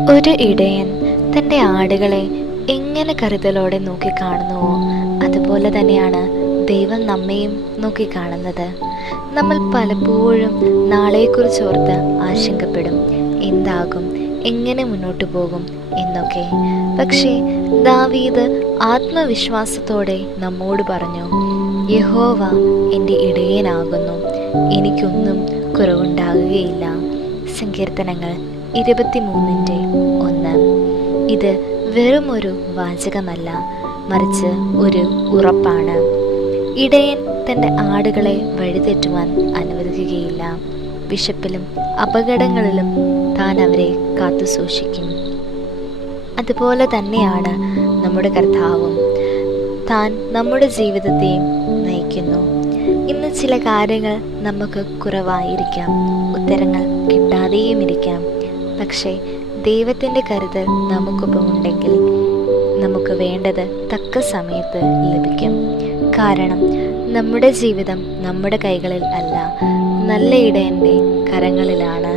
ഒരു ഇടയൻ തൻ്റെ ആടുകളെ എങ്ങനെ കരുതലോടെ നോക്കിക്കാണുന്നുവോ അതുപോലെ തന്നെയാണ് ദൈവം നമ്മയും നോക്കിക്കാണുന്നത്. നമ്മൾ പലപ്പോഴും നാളെക്കുറിച്ചോർത്ത് ആശങ്കപ്പെടും, എന്താകും, എങ്ങനെ മുന്നോട്ടു പോകും എന്നൊക്കെ. പക്ഷേ ദാവീദ് ആത്മവിശ്വാസത്തോടെ നമ്മോട് പറഞ്ഞു, യഹോവ എൻ്റെ ഇടയനാകുന്നു, എനിക്കൊന്നും കുറവുണ്ടാകുകയില്ല. സങ്കീർത്തനങ്ങൾ 23:1. ഇത് വെറുമൊരു വാചകമല്ല, മറിച്ച് ഒരു ഉറപ്പാണ്. ഇടയൻ തൻ്റെ ആടുകളെ വഴിതെറ്റുവാൻ അനുവദിക്കുകയില്ല. വിശപ്പിലും അപകടങ്ങളിലും താൻ അവരെ കാത്തു സൂക്ഷിക്കും. അതുപോലെ തന്നെയാണ് നമ്മുടെ കർത്താവും. താൻ നമ്മുടെ ജീവിതത്തെയും നയിക്കുന്നു. ഇന്ന് ചില കാര്യങ്ങൾ നമുക്ക് കുറവായിരിക്കാം, ഉത്തരങ്ങൾ കിട്ടാതെയും ഇരിക്കാം. പക്ഷേ ദൈവത്തിൻ്റെ കരുതൽ നമുക്കൊപ്പമുണ്ടെങ്കിൽ നമുക്ക് വേണ്ടത് തക്ക സമയത്ത് ലഭിക്കും. കാരണം നമ്മുടെ ജീവിതം നമ്മുടെ കൈകളിൽ അല്ല, നല്ല ഇടയൻ്റെ കരങ്ങളിലാണ്.